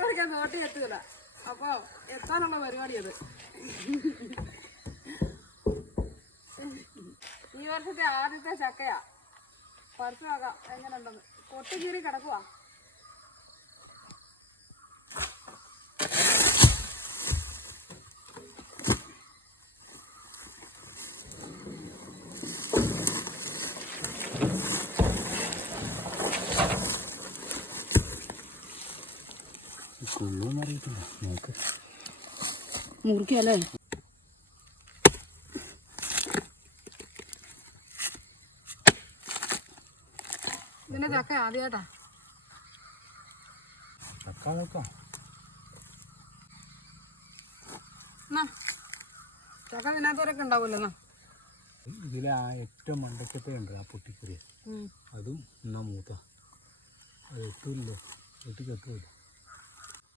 പൊട്ടി എത്തുകയില്ല അപ്പോൾ എത്താനുള്ള പരിപാടി അത് ഈ വർഷത്തെ ആദ്യത്തെ ചക്കയാ. പറിച്ചു നോക്കാം എങ്ങനെയുണ്ടെന്ന്. പൊട്ടി കീറി കിടക്കുവാ. കൊള്ളുമെന്ന് അറിയത്തില്ല നോക്ക് മുറിക്കല്ലേ ഇതിന്റെ ചക്ക ആദ്യമായിട്ടാ ചക്ക നോക്കാം ചക്ക ഇതിനകത്തോരൊക്കെ ഉണ്ടാവുമല്ലോ ഇതിലെ ആ ഏറ്റവും മണ്ടക്കത്തെ ഉണ്ട് ആ പൊട്ടിക്കറിയ അതും എന്നാ മൂത്ത. അത് എത്തൂല്ലോ